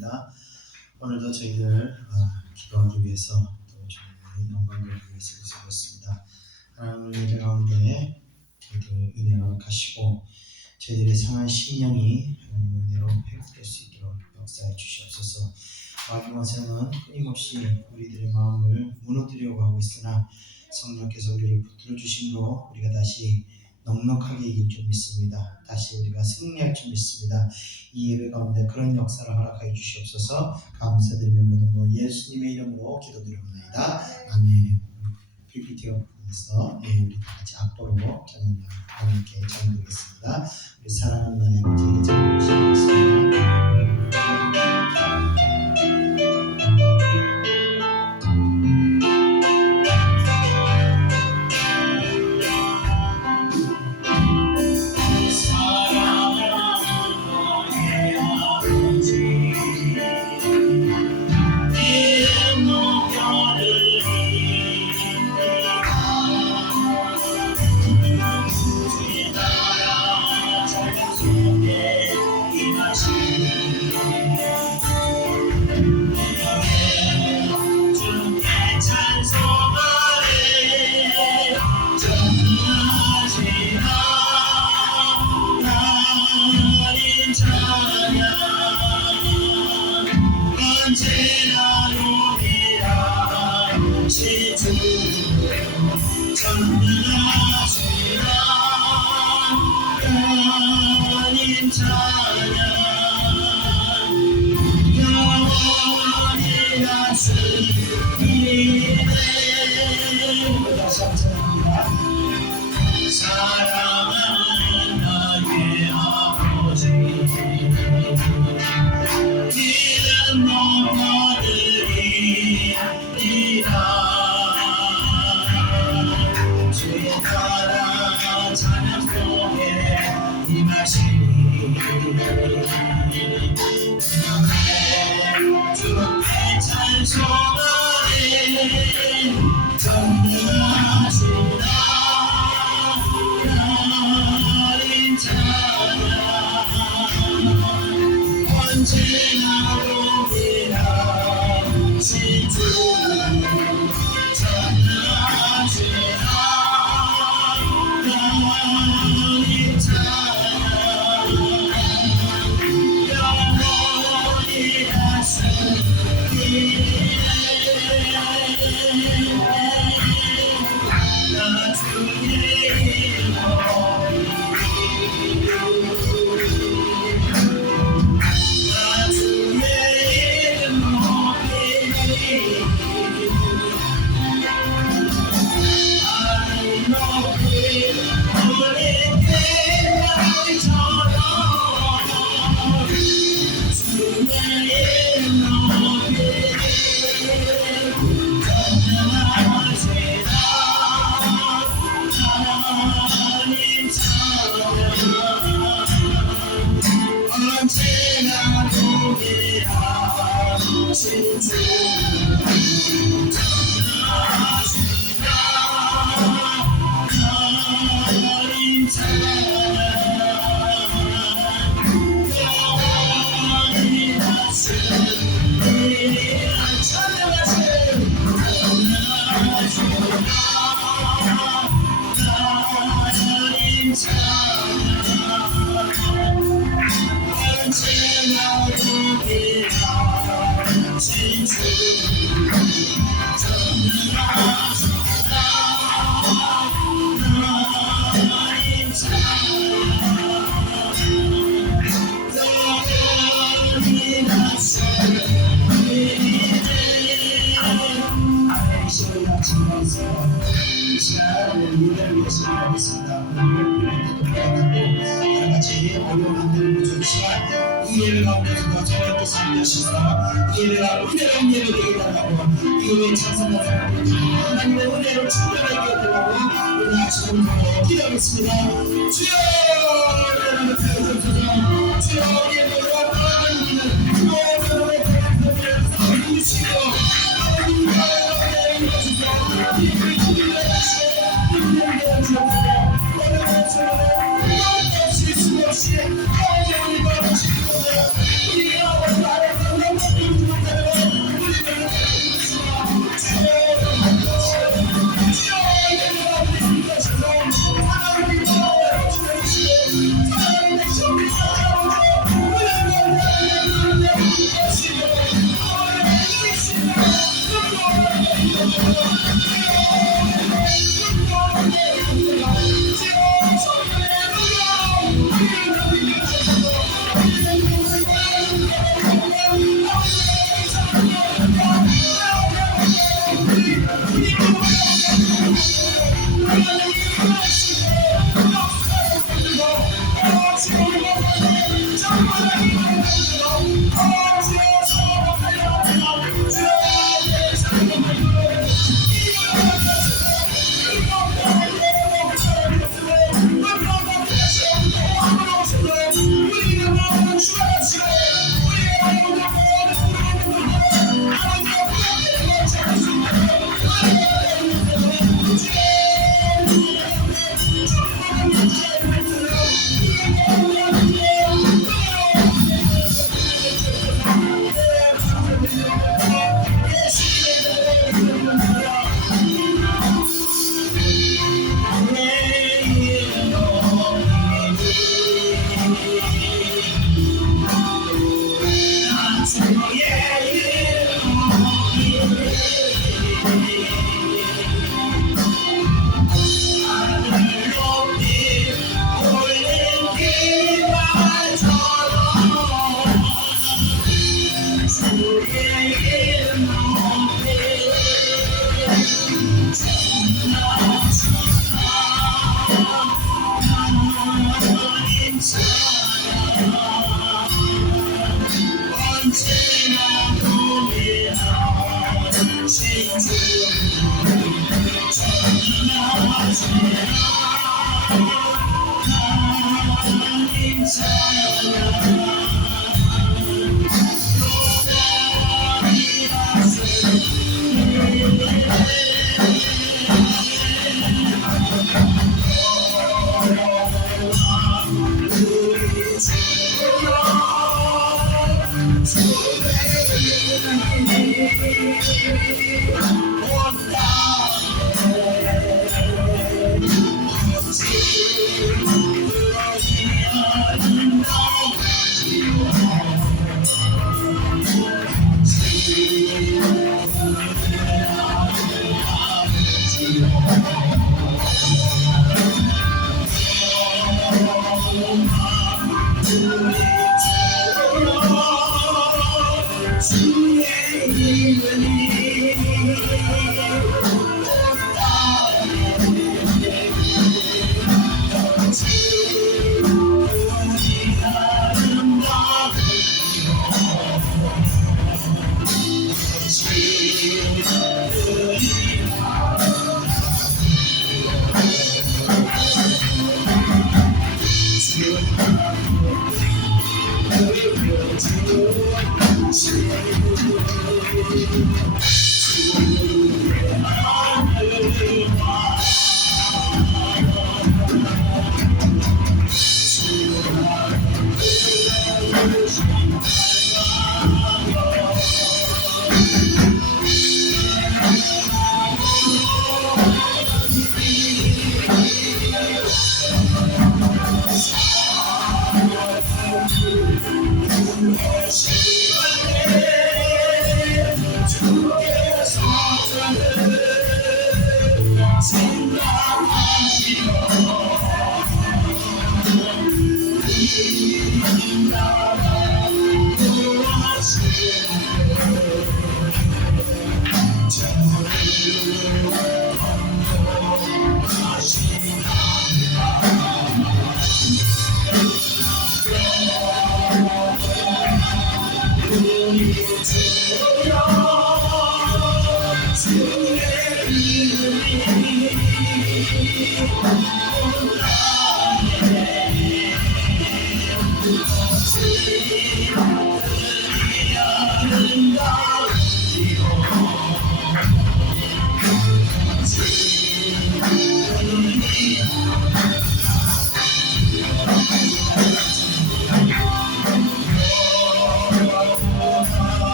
감사드립니다. 오늘도 저희들 기도하기 위해서 또 저희의 영광을 위해서 모였습니다. 하나님의 은혜 가운데 저희들 은혜로 가시고 저희들의 상한 심령이 하나님의 은혜로 회복될 수 있도록 역사해 주시옵소서. 마귀원세는 끊임없이 우리들의 마음을 무너뜨리려고 하고 있으나 성령께서 우리를 붙들어 주심으로 우리가 다시 넉넉하게 이길 줄 믿습니다. 다시 우리가 승리할 줄 믿습니다. 이 예배 가운데 그런 역사를 허락하여 주시옵소서. 감사드리며 모든 거 예수님의 이름으로 기도드립니다. 아멘. PPT가 보면서 우리 다 같이 악보로 저는 하나님께 전드리겠습니다. 우리 사랑하는 나의 아버지에게 전드리시겠습니다. 사랑하는 나의 아버지, 이름 높여드리리라. 주의 따라 찬양 속에 임하시니 주의 찬송하리 전능하시라. 언제나 우리랑 시주 전능하시라. 하나님 찬양 영원히 하시리래. 나 주의 이 예배 가운데서 저녁했습니다. 시사 이 예배가 은혜로운 예배 되게 달라고 이 예배 찬송과 하나님의 은혜로 충만하게 되라고 우리 같이 동성으로 기도하겠습니다. 주여 여러분을 태워주소서. 주여 우리의 노래와 바라는 주여 여러분의 태워주소서. 주시고 하나님과 은혜를 주소서. 이를 주님의 다시 인생되어 주소서. 오늘의 주님의 무엇 없이 수없이 하나님과 다시 우리가 나를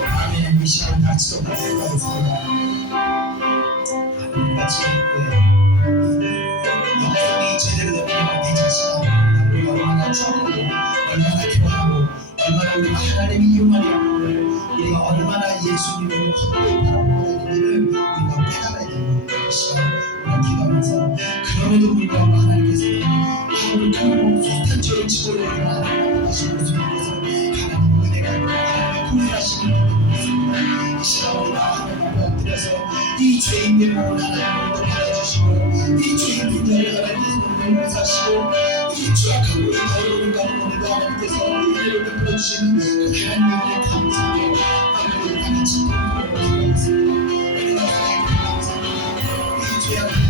아멘. 이 시간 같이 또 나서가겠습니다. 아멘. 같이 그럼에도 불구하고 하나님께서는 아무리 큰 숱한 죄를 지고 내가 하나님 하시는 것을 위해서 하나님 은혜가 있고 하나님의 구원하시는 것을 믿습니다. 이 시간 우리가 하나님 앞에 엎드려서 이 죄인들 모은 하나님을 받아주시고 이 죄인들을 하나님께서 오늘 용서하시고 이 죄악한 우리 가요를 가는 오늘도 하나님께서 은혜를 베풀어 주시는 그 하나님의 감사에 하나님 다 같이 기도하겠습니다. 은혜가 하나님 감사합니다. 이 죄악한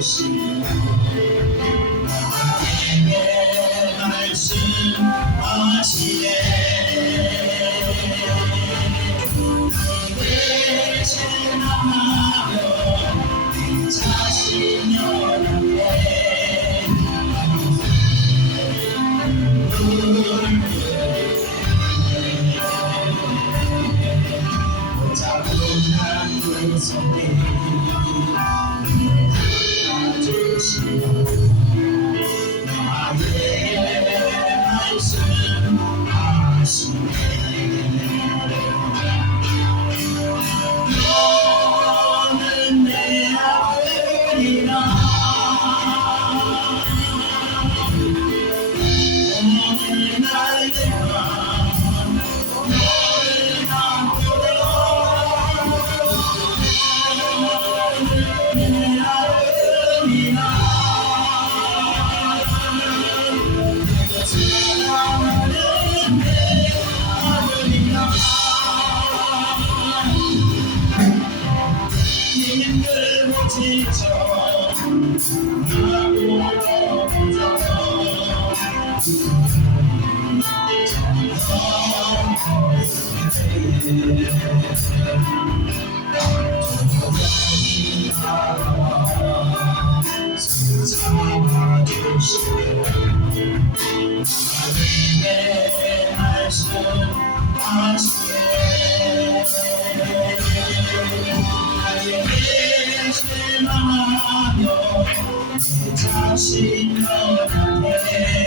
주시고 나에게 말씀하시네 이제 제나하여 자신 연합해 자꾸난 그 손이 주시고 나의 말씀하시네 너는 내 아들이라 너는 나를 대하 너를 낳고도 내 아들이라 내가 사랑하는 내 아들이라 힘들고 지쳐 나고 넘어져 나에게 말씀하시네 나에게 실망하며 자신 연합해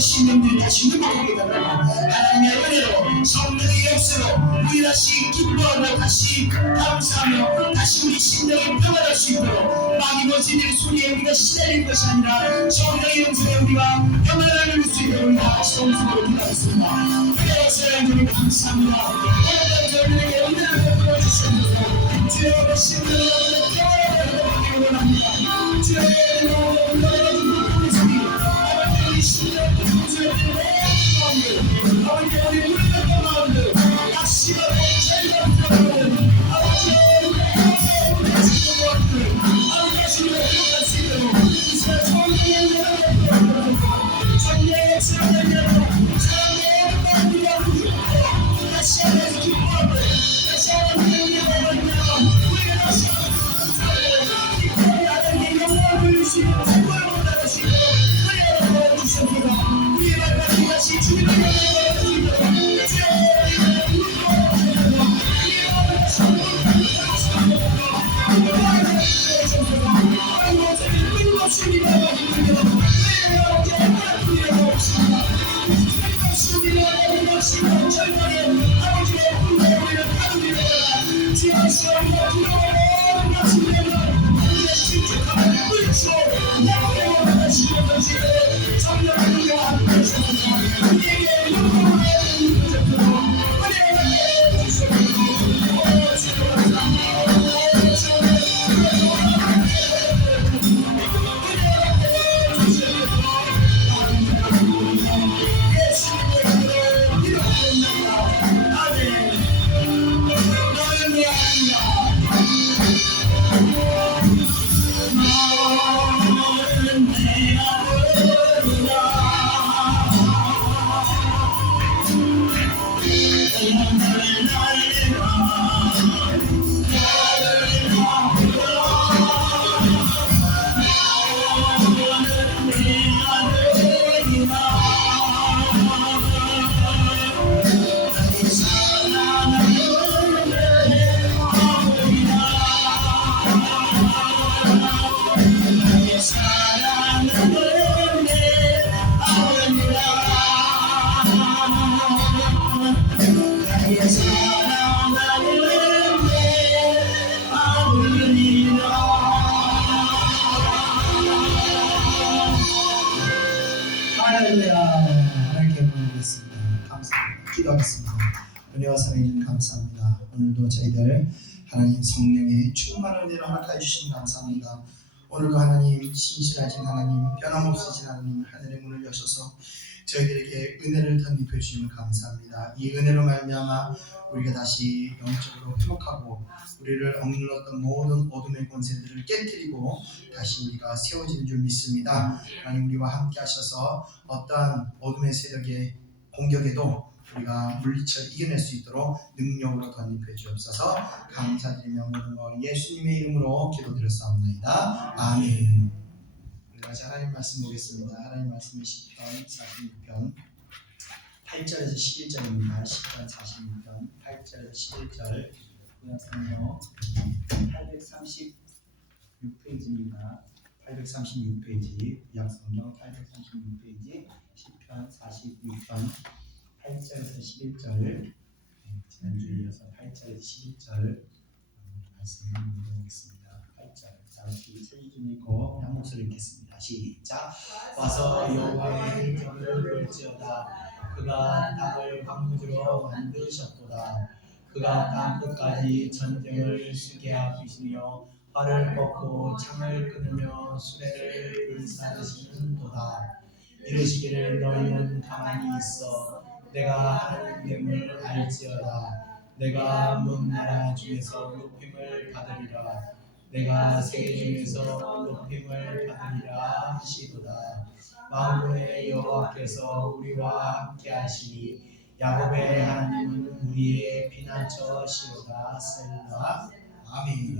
신령들이 다시 회복하게 달라고 하나님의 은혜로 성령의 역사로 우리 다시 기뻐하고 다시 감사하며 다시 우리 심령이 평안할 수 있도록 막이머진 일 소리에 우리가 시달리는 것이 아니라 성령의 영성에 우리가 평안을 누릴 수 있도록 우리 다시 성수로 기도하겠습니다. 은혜 역사를 주님 감사합니다. 오늘도 저희에게 은혜를 베풀어 주시옵소서. 주여 신령의 평안을 받기를 원합니다. 주여 은혜를 주님 소리 아버지 신령 아버지 우리 우리가 떠나오는 약시가 자리가 들어가는 아버지 우리 다시 모아들 아버지 다시 모아들 수 있도록 이스라엘 성령의 은혜를 베풀어 성령의 사랑으로 사랑의 마음으로 다시 한번 기뻐하고 다시 한번 은혜를 받으며 우리가 다시 한번 기뻐하고 하나님의 영광을 돌릴 수 있는 영광을 나가시고 은혜를 주옵소서. 우리의 말까지 다시 주님의 영광을 드리도록 주여 그런 일이다. 할렐루야. 하나님께 영광 드리겠습니다. 감사합니다. 기도하겠습니다. 은혜와 사랑해 감사합니다. 오늘도 저희들 하나님 성령의 충만한 은혜로 허락해 주시니 감사합니다. 오늘도 하나님 신실하신 하나님 변함없으신 하나님 하늘의 문을 여셔서 저희들에게 은혜를 덧입혀 주시면 감사합니다. 이 은혜로 말미암아 우리가 다시 영적으로 회복하고 우리를 억눌렀던 모든 어둠의 권세들을 깨뜨리고 다시 우리가 세워지는 줄 믿습니다. 하나님 우리와 함께 하셔서 어떠한 어둠의 세력의 공격에도 우리가 물리쳐 이겨낼 수 있도록 능력으로 덧입혀 주옵소서. 감사드리며 모든 것 예수님의 이름으로 기도드렸사옵나이다. 아멘. 우리 다시 하나님 말씀 보겠습니다. 하나님 말씀은 시편 46편 8절에서 11절입니다. 시편 46편 8절에서 11절 구약성경 836페이지입니다. 836페이지 구약성경 836페이지 시편 46편 8절에서 11절 지난주에 이어서 8절에서 11절 말씀을 읽어보겠습니다. 8절 자 우리 책임 읽고 한 목소리 읽겠습니다. 시작. 와서 여호와의 행적을 볼지어다. 그가 땅을 황무지로 만드셨도다. 그가 땅 끝까지 전쟁을 쓰게 하시며 활을 꺾고 창을 끊으며 수레를 불사르시는도다. 이르시기를 너희는 가만히 있어 내가 하나님됨을 알지어다. 내가 먼 나라 중에서 높임을 받으리라. 내가 세계 중에서 높임을 받으리라 하시도다. 만군의 여호와께서 우리와 함께 하시니 야곱의 하나님은 우리의 피난처시로다. 셀라. 아멘.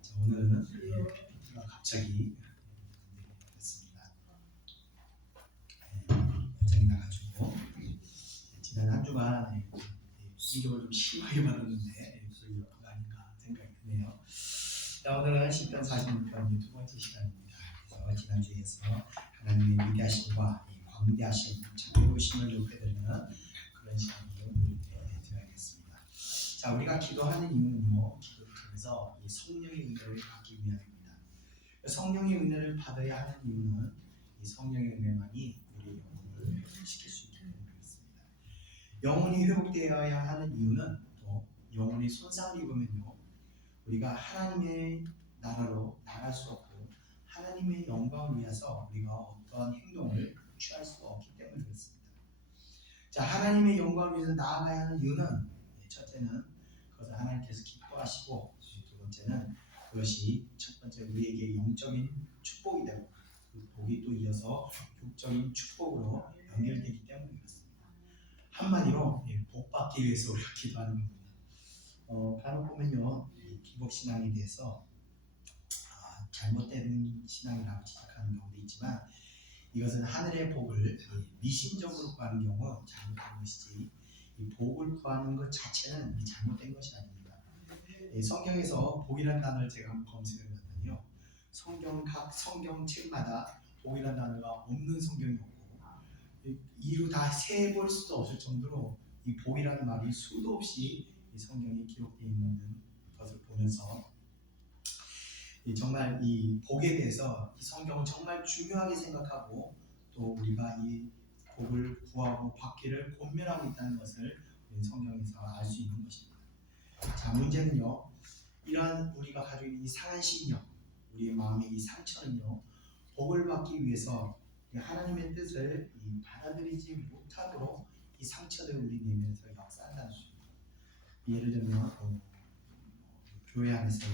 자, 오늘은 PPT가 갑자기 됐습니다. 연장이 나가지고 지난 한 주간 충격을 좀 심하게 받았는데 그게 아닌가 생각이 드네요. 자, 오늘은 시편 46편 두 번째 시간입니다. 그래서 지난주에서 하나님의 위대하심과 광대하심, 자비로우심을 높여드리는 그런 시간을 드려야겠습니다. 자, 우리가 기도하는 이유는요, 기도를 통해서 이 성령의 은혜를 받기 위함입니다. 성령의 은혜를 받아야 하는 이유는 이 성령의 은혜만이 우리의 영혼을 회복시킬 수 있기 때문에 그렇습니다. 영혼이 회복되어야 하는 이유는 또 영혼이 손상을 입으면요, 우리가 하나님의 나라로 나갈 수 없고 하나님의 영광을 위해서 우리가 어떠한 행동을 취할 수 없기 때문에 그렇습니다. 자, 하나님의 영광을 위해서 나아가야 하는 이유는 첫째는 그것을 하나님께서 기뻐하시고 두 번째는 그것이 첫 번째 우리에게 영적인 축복이 되고 그 복이 또 이어서 육적인 축복으로 연결되기 때문에 그렇습니다. 한마디로 복 받기 위해서 우리가 기도하는 겁니다. 간혹 보면요, 기복 신앙에 대해서 잘못된 신앙이라고 지적하는 경우도 있지만 이것은 하늘의 복을 미신적으로 구하는 경우 잘못된 것이지 이 복을 구하는 것 자체는 잘못된 것이 아닙니다. 성경에서 복이라는 단어를 제가 한번 검색해 봤더니요, 각 성경책마다 복이라는 단어가 없는 성경이 없고 이루 다 세볼 수도 없을 정도로 이 복이라는 말이 수도 없이 이 성경에 기록되어 있는 것을 보면서 정말 이 복에 대해서 이 성경을 정말 중요하게 생각하고 또 우리가 이 복을 구하고 받기를 권면하고 있다는 것을 성경에서 알 수 있는 것입니다. 자, 문제는요, 이러한 우리가 가지고 있는 이 상한 심령, 우리의 마음의 이 상처는요, 복을 받기 위해서 하나님의 뜻을 받아들이지 못하도록 이 상처를 우리 내면에서 역사한다는 것입니다. 예를 들면 교회 안에서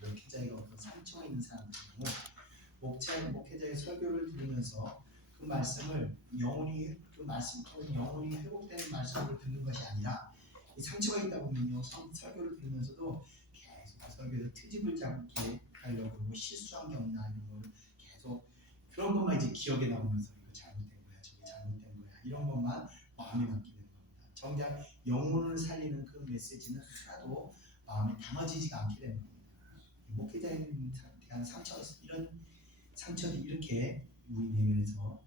목회자가 어떤 상처가 있는 사람들은 목회자의 설교를 들으면서 그 말씀을 영혼이 그 말씀 통해 영혼이 회복되는 말씀으로 듣는 것이 아니라 이 상처가 있다 보면요, 설교를 들으면서도 계속 그 설교에서 트집을 잡게 하려고 뭐 실수한 게 없나 이런 걸 계속 그런 것만 이제 기억에 나오면서 이거 잘못된 거야, 저게 잘못된 거야 이런 것만 마음에 남게 되는 겁니다. 정작 영혼을 살리는 그 메시지는 하나도 마음에 담아지지가 않게 되는 겁니다. 목회자에 대한 상처가 있어. 이런 상처들이 이렇게 우리 내면에서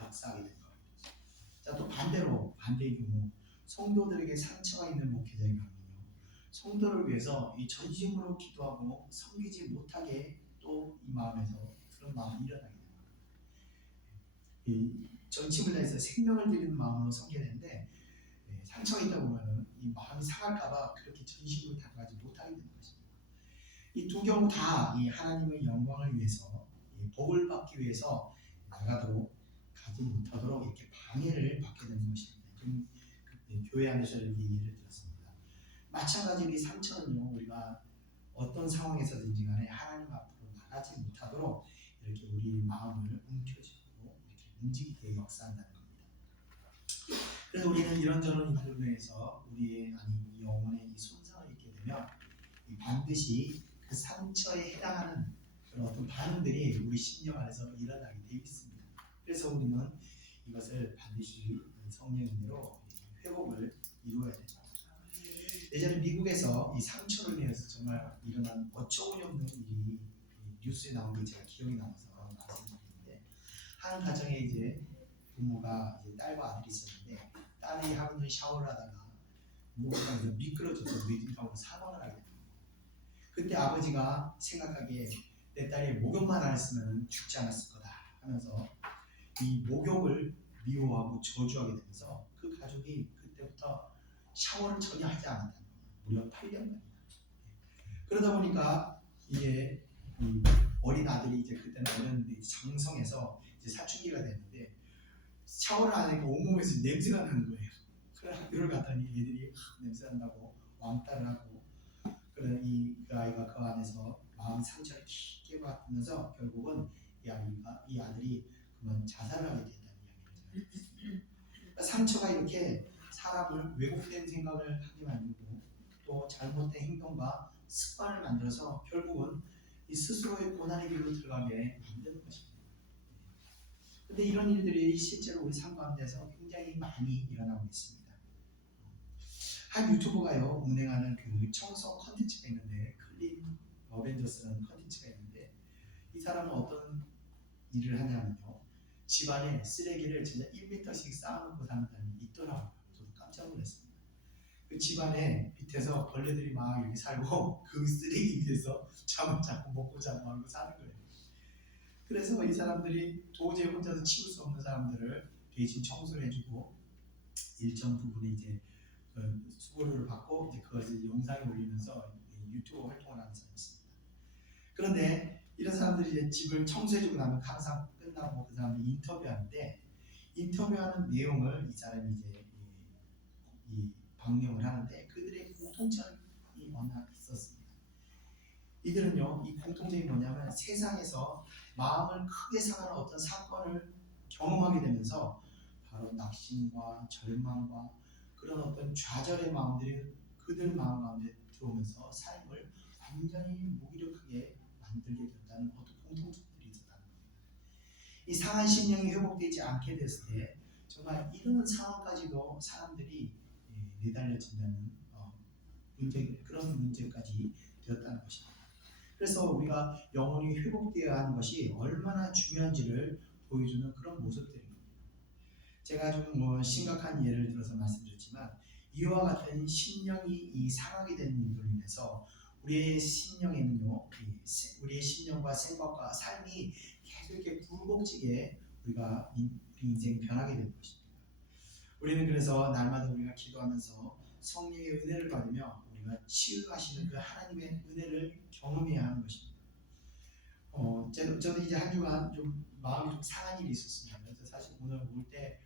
역사하게 되는 겁니다. 자, 또 반대의 경우 성도들에게 상처가 있는 목회자의 경우는요, 성도를 위해서 이 전심으로 기도하고 섬기지 못하게 또 이 마음에서 그런 마음이 일어나게 됩니다. 이 전심을 다해서 생명을 드리는 마음으로 섬겨야 되는데 상처가 있다 보면은 이 마음이 상할까봐 그렇게 전심으로 다가가지 못하게 되는 것입니다. 이 두 경우 다 이 하나님의 영광을 위해서 복을 받기 위해서 나가도록 가지 못하도록 이렇게 방해를 받게 되는 것입니다. 좀 교회 안에서 이렇게 예를 들었습니다. 마찬가지로 이 상처는요, 우리가 어떤 상황에서든지 간에 하나님 앞으로 나가지 못하도록 이렇게 우리 마음을 움켜쥐고 이렇게 움직이게 역사한다는 겁니다. 그래서 우리는 이런저런 일들로 인해서 우리의 이 영혼의 이 손상을 입게 되면 반드시 그 상처에 해당하는 그런 어떤 반응들이 우리 심령 안에서 일어나게 되어 있습니다. 그래서 우리는 이것을 반드시 성령의 은혜로 회복을 이루어야 된다. 예전에 미국에서 이 상처를 인해서 정말 일어난 어처구니없는 일이 뉴스에 나온 게 제가 기억이 나서 말씀드리는데, 한 가정에 이제 부모가 이제 딸과 아들이 있었는데, 딸이 하루는 샤워를 하다가 목욕탕에서 미끄러져서 뇌진탕으로 사망을 하게 됩니다. 그때 아버지가 생각하기에 내 딸이 목욕만 안 했으면 죽지 않았을 거다 하면서 이 목욕을 미워하고 저주하게 되면서 그 가족이 그때부터 샤워를 전혀 하지 않았다는 거예요. 무려 8년간이나. 그러다 보니까 이게 어린 아들이 이제 그때는 어렸는데 장성해서 이제 사춘기가 됐는데 샤워를 안 하니까 온몸에서 냄새가 나는 거예요. 그래서 학교를 갔더니 애들이 냄새 난다고 왕따를 하고, 그래서 그 아이가 그 안에서 마음 상처를 깊게 받으면서 결국은 이 아들이 그만 자살을 하게 된다는 이야기를 제가 듣습니다. 그러니까 상처가 이렇게 사람을 왜곡된 생각을 하게 만들고 또 잘못된 행동과 습관을 만들어서 결국은 이 스스로의 고난의 길로 들어가게 만드는 것입니다. 그런데 이런 일들이 실제로 우리 삶 가운데서 굉장히 많이 일어나고 있습니다. 한 유튜버가요, 운행하는 그 청소 컨텐츠가 있는데, 클린 어벤져스라는 컨텐츠가 있는데, 이 사람은 어떤 일을 하냐면요, 집안에 쓰레기를 진짜 1m씩 쌓아놓고 사는 사람이 있더라고요. 저도 깜짝 놀랐습니다. 그 집안에 밑에서 벌레들이 막 이렇게 살고 그 쓰레기 위에서 잠을 자고 먹고 자고 하고 사는 거예요. 그래서 이 사람들이 도저히 혼자서 치울 수 없는 사람들을 대신 청소를 해주고 일정 부분에 이제 수고료를 받고 이제 그것을 영상에 올리면서 유튜브 활동을 하는 사람이 있습니다. 그런데 이런 사람들이 이제 집을 청소해주고 나면 항상 끝나고 그 사람들이 인터뷰하는데, 인터뷰하는 내용을 이 사람이 이제 이 방명을 하는데 그들의 공통점이 하나 있었습니다. 이들은요, 이 공통점이 뭐냐면 세상에서 마음을 크게 상하는 어떤 사건을 경험하게 되면서 바로 낙심과 절망과 그런 어떤 좌절의 마음들이 그들 마음 가운데 들어오면서 삶을 완전히 무기력하게 만들게 된다는 어떤 공통점들이 있었다는 겁니다. 이 상한 심령이 회복되지 않게 됐을 때 정말 이런 상황까지도 사람들이 내달려진다는 그런 문제까지 되었다는 것입니다. 그래서 우리가 영혼이 회복되어야 하는 것이 얼마나 중요한지를 보여주는 그런 모습들입니다. 제가 좀 심각한 예를 들어서 말씀드렸지만, 이와 같은 심령이 상하게 되는 일로 인해서 우리의 심령에는요, 우리의 심령과 생각과 삶이 계속 이렇게 굴곡지게 우리가 인생 변하게 되는 것입니다. 우리는 그래서 날마다 우리가 기도하면서 성령의 은혜를 받으며 우리가 치유하시는 그 하나님의 은혜를 경험해야 하는 것입니다. 저도 이제 한 주간 좀 마음이 좀 상한 일이 있었습니다. 그래서 사실 오늘 올 때,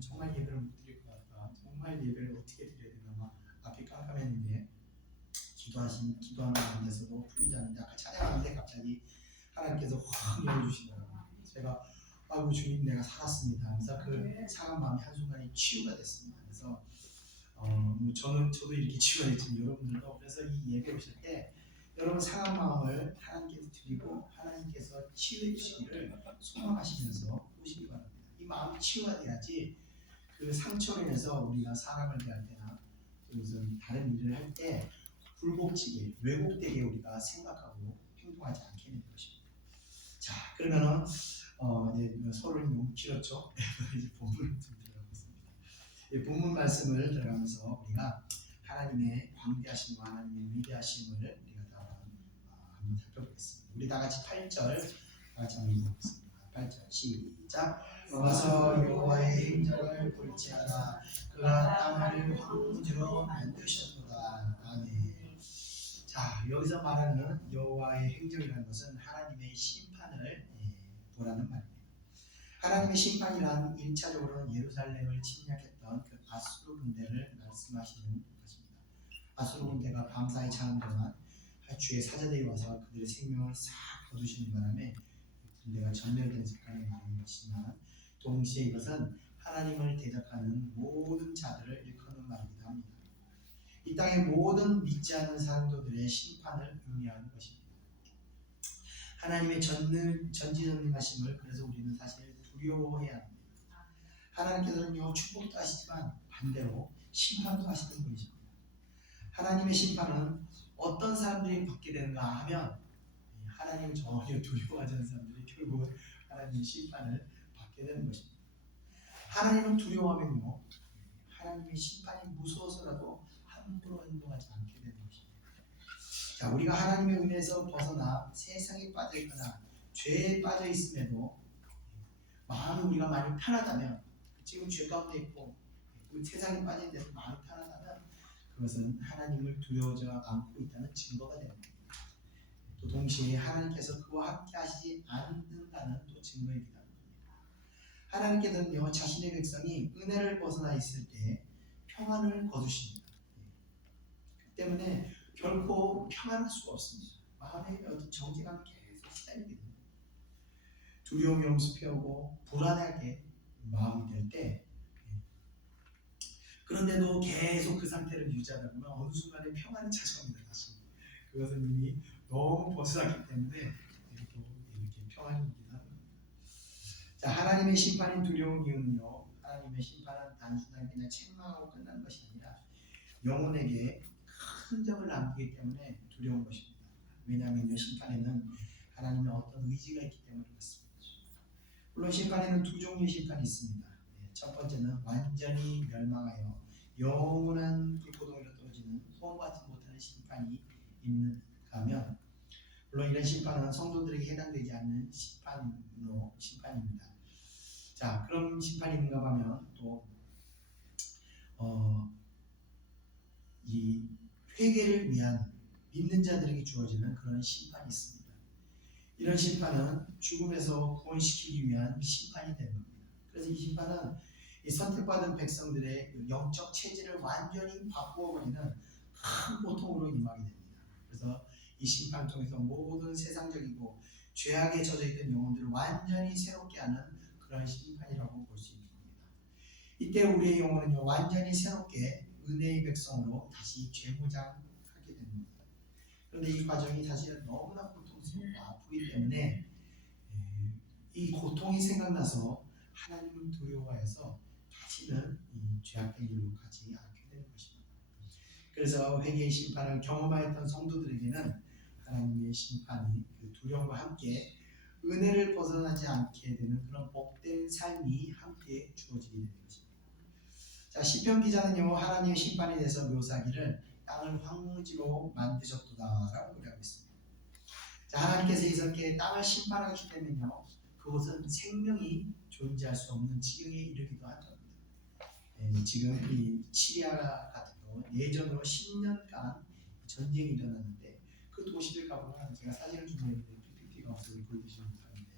정말 예배를 못 드릴 것 같다. 정말 예배를 어떻게 드려야 되나 막 앞이 깜깜했는데, 기도하는 가운데서도 풀리지 않는데, 아까 찬양하는데 갑자기 하나님께서 확 열어주시더라고요. 제가 아이고 주님 내가 살았습니다. 그래서 그 상한 마음이 한순간에 치유가 됐습니다. 그래서 저도 이렇게 치유가 됐지만 여러분들도 그래서 이 예배 오실 때 여러분 상한 마음을 하나님께 드리고 하나님께서 치유해 주시기를 소망하시면서 오시기 바랍니다. 이 마음이 치유가 돼야지 그 상처로 인해서 우리가 사람을 대할 때나 무슨 다른 일을 할 때 굴곡지게 왜곡되게 우리가 생각하고 행동하지 않게 되는 것입니다. 자, 그러면은 이제 서론이 너무 길었죠. 이제 본문을 좀 들어가겠습니다. 본문 말씀을 들어가면서 우리가 하나님의 광대하심과 하나님의 위대하심을 우리가 한번 살펴보겠습니다. 우리 다 같이 8절 다 같이 한번 읽어보겠습니다. 8절 시작. 와서 여호와의 행적을 볼지어다. 그가 땅을 황무지로 만드셨도다. 아멘. 자, 여기서 말하는 여호와의 행적이라는 것은 하나님의 심판을 보라는 말입니다. 하나님의 심판이란 1차적으로는 예루살렘을 침략했던 그 아수르 군대를 말씀하시는 것입니다. 아수르 군대가 밤사이 자는 동안 주의 사자들이 와서 그들의 생명을 싹 거두시는 바람에 군대가 전멸된 사건을 말하는 것이지만 동시에 이것은 하나님을 대적하는 모든 자들을 일컫는 말이기도 합니다. 이 땅의 모든 믿지 않는 사람들의 심판을 의미하는 것입니다. 하나님의 전지전능하심을 그래서 우리는 사실 두려워해야 합니다. 하나님께서는요 축복도 하시지만 반대로 심판도 하시는 분이십니다. 하나님의 심판은 어떤 사람들이 받게 되는가 하면 하나님을 전혀 두려워하지 않는 사람들이 결국은 하나님의 심판을 받게 되는 것입니다. 하나님을 두려워하면요 하나님의 심판이 무서워서라도 함부로 행동하지 않게 되는 것입니다. 자, 우리가 하나님의 은혜에서 벗어나 세상에 빠져 있거나 죄에 빠져 있음에도 마음이 우리가 많이 편하다면 지금 죄 가운데 있고 세상에 빠진 데서 마음이 편하다면 그것은 하나님을 두려워하지 않고 있다는 증거가 됩니다. 또 동시에 하나님께서 그와 함께 하시지 않는다는 또 증거이기도 합니다. 하나님께서는요 자신의 백성이 은혜를 벗어나 있을 때 평안을 거두십니다. 그 때문에 결코 평안할 수가 없습니다. 마음에 어떤 정죄감이 계속 시달리게 됩니다. 두려움이 엄습해오고 불안하게 마음이 될 때 그런데도 계속 그 상태를 유지하다 보면 어느 순간에 평안이 찾아옵니다. 다시 그것은 이미 너무 벗어났기 때문에 이렇게 평안이 오기도 합니다. 자, 하나님의 심판이 두려운 이유는요 하나님의 심판은 단순하게 그냥 책망하고 끝난 것이 아니라 영혼에게 큰 흔적을 남기기 때문에 두려운 것입니다. 왜냐하면 심판에는 하나님의 어떤 의지가 있기 때문에 그렇습니다. 물론 심판에는 두 종류의 심판이 있습니다. 첫 번째는 완전히 멸망하여 영원한 불고동으로 떨어지는 소원받지 못하는 심판이 있는가 하면 물론 이런 심판은 성도들에게 해당되지 않는 심판입니다. 자, 그럼 심판이 있는가 하면 또 이 회개를 위한 믿는 자들에게 주어지는 그런 심판이 있습니다. 이런 심판은 죽음에서 구원시키기 위한 심판이 되는 겁니다. 그래서 이 심판은 이 선택받은 백성들의 영적 체질을 완전히 바꾸어버리는 큰 고통으로 임하게 됩니다. 그래서 이 심판을 통해서 모든 세상적이고 죄악에 젖어있던 영혼들을 완전히 새롭게 하는 그런 심판이라고 볼 수 있는 겁니다. 이때 우리의 영혼은요 완전히 새롭게 은혜의 백성으로 다시 재무장하게 됩니다. 그런데 이 과정이 사실 너무나 고통스럽고 아프기 때문에 이 고통이 생각나서 하나님을 두려워해서 다시는 이 죄악된 길로 가지 않게 되는 것입니다. 그래서 회개의 심판을 경험하였던 성도들에게는 하나님의 심판이 그 두려움과 함께 은혜를 벗어나지 않게 되는 그런 복된 삶이 함께 주어지게 되는 것입니다. 자, 시편 기자는요 하나님의 심판에 대해서 묘사하기를 땅을 황무지로 만드셨도다라고 고백하고 있습니다. 자, 하나님께서 이렇게 땅을 심판하기 때문에요 그곳은 생명이 존재할 수 없는 지경에 이르기도 한 겁니다. 지금 이 시리아 같은 경우 예전으로 10년간 전쟁이 일어났는데 그 도시를 가보면 제가 사진을 준비했는데 PPT가 없어서 보여주시지 못하는데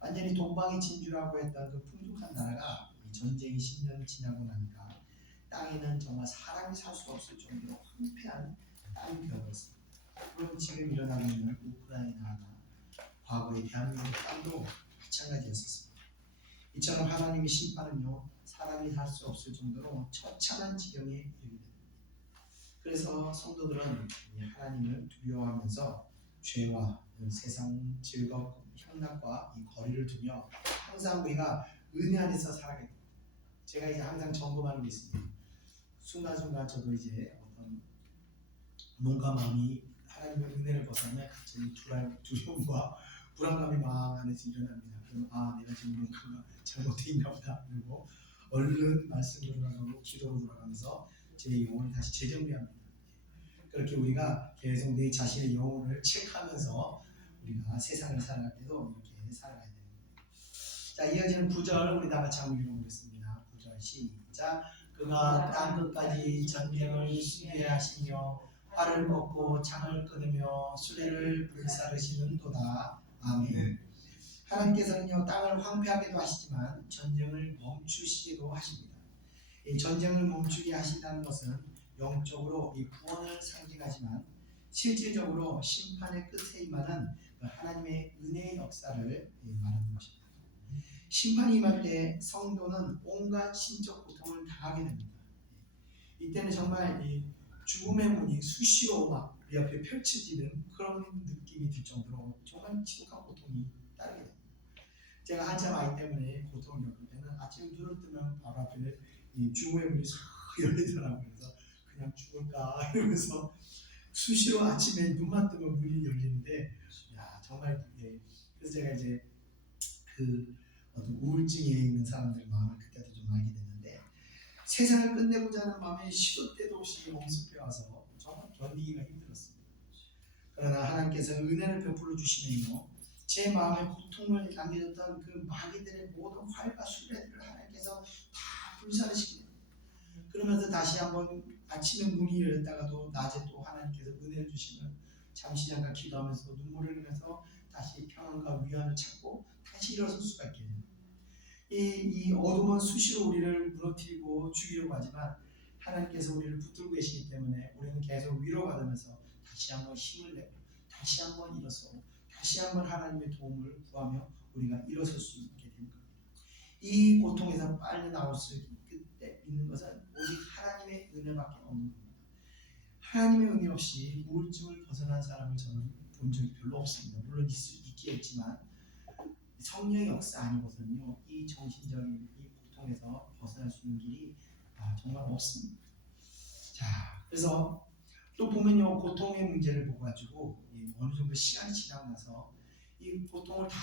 완전히 동방이 진주라고 했던 그 풍족한 나라가 전쟁이 10년 지나고 나니까 땅에는 정말 사람이 살 수 없을 정도로 황폐한 땅이 되어버렸습니다. 물론 지금 일어나고 있는 우크라이나나 과거의 대한민국 땅도 마찬가지였었습니다. 이처럼 하나님의 심판은요 사람이 살 수 없을 정도로 처참한 지경에 이르게 됩니다. 그래서 성도들은 하나님을 두려워하면서 죄와 세상 즐겁고 향락과 이 거리를 두며 항상 우리가 은혜 안에서 살아가게 됩니다. 제가 이제 항상 점검하는 게 있습니다. 순간순간 저도 이제 어떤 뭔가 마음이 하나님의 은혜를 벗어나면 갑자기 두려움과 불안감이 마음 안에서 일어납니다. 그러면 내가 지금 뭔가 잘못되어 있나 보다. 그리고 얼른 말씀으로 돌아가고 기도로 돌아가면서 제 영혼을 다시 재정비합니다. 그렇게 우리가 계속 내 자신의 영혼을 체크하면서 우리가 세상을 살아갈 때도 이렇게 살아가야 됩니다. 자, 이어지는 9절 우리 다 같이 한번 읽어보겠습니다. 9절 시작. 그가 땅 끝까지 전쟁을 수비해 하시며 활을 꺾고 창을 끊으며 수레를 불사르시는도다. 아멘. 하나님께서는요, 땅을 황폐하게도 하시지만 전쟁을 멈추시기도 하십니다. 이 전쟁을 멈추게 하신다는 것은 영적으로 이 구원을 상징하지만 실질적으로 심판의 끝에 임하는 그 하나님의 은혜의 역사를 말하는 것입니다. 심판이 임할 때 성도는 온갖 신적 고통을 당하게 됩니다. 이때는 정말 이 죽음의 문이 수시로 막 우리 앞에 펼쳐지는 그런 느낌이 들 정도로 정말 지독한 고통이 따르게 됩니다. 제가 한참 아이 때문에 고통을 겪을 때는 아침에 눈을 뜨면 바로 앞에 이 죽음의 문이 싹 열리더라고요. 그래서 그냥 죽을까 이러면서 수시로 아침에 눈만 뜨면 문이 열리는데, 야 정말 그래서 제가 이제 그 어떤 우울증에 있는 사람들 마음을 그때도 좀 알게 됐는데, 세상을 끝내고자 하는 마음이 시도 때도 없이 엄습해와서 정말 견디기가 힘들었습니다. 그러나 하나님께서 은혜를 베풀어 주시면요, 제 마음에 고통을 남겨줬던 그 마귀들의 모든 활과 수레들을 하나님께서 다 불사르시게 됩니다. 그러면서 다시 한번 아침에 문이 열렸다가도 낮에 또 하나님께서 은혜를 주시면 잠시 잠깐 기도하면서 눈물을 흘리면서 다시 평안과 위안을 찾고 다시 일어설 수가 있게 됩니다. 이 어둠은 수시로 우리를 무너뜨리고 죽이려고 하지만 하나님께서 우리를 붙들고 계시기 때문에 우리는 계속 위로받으면서 다시 한번 힘을 내고 다시 한번 일어서고 다시 한번 하나님의 도움을 구하며 우리가 일어설 수 있게 되는 겁니다. 이 고통에서 빨리 나올 수 있는 것은 오직 하나님의 은혜밖에 없는 겁니다. 하나님의 은혜 없이 우울증을 벗어난 사람을 저는 본 적이 별로 없습니다. 물론 있겠지만 성령의 역사 아니고서는요, 이 정신적인 이 고통에서 벗어날 수 있는 길이 정말 없습니다. 자, 그래서 또 보면요, 고통의 문제를 보고 가지고 어느 정도 시간이 지나고 나서 이 고통을 다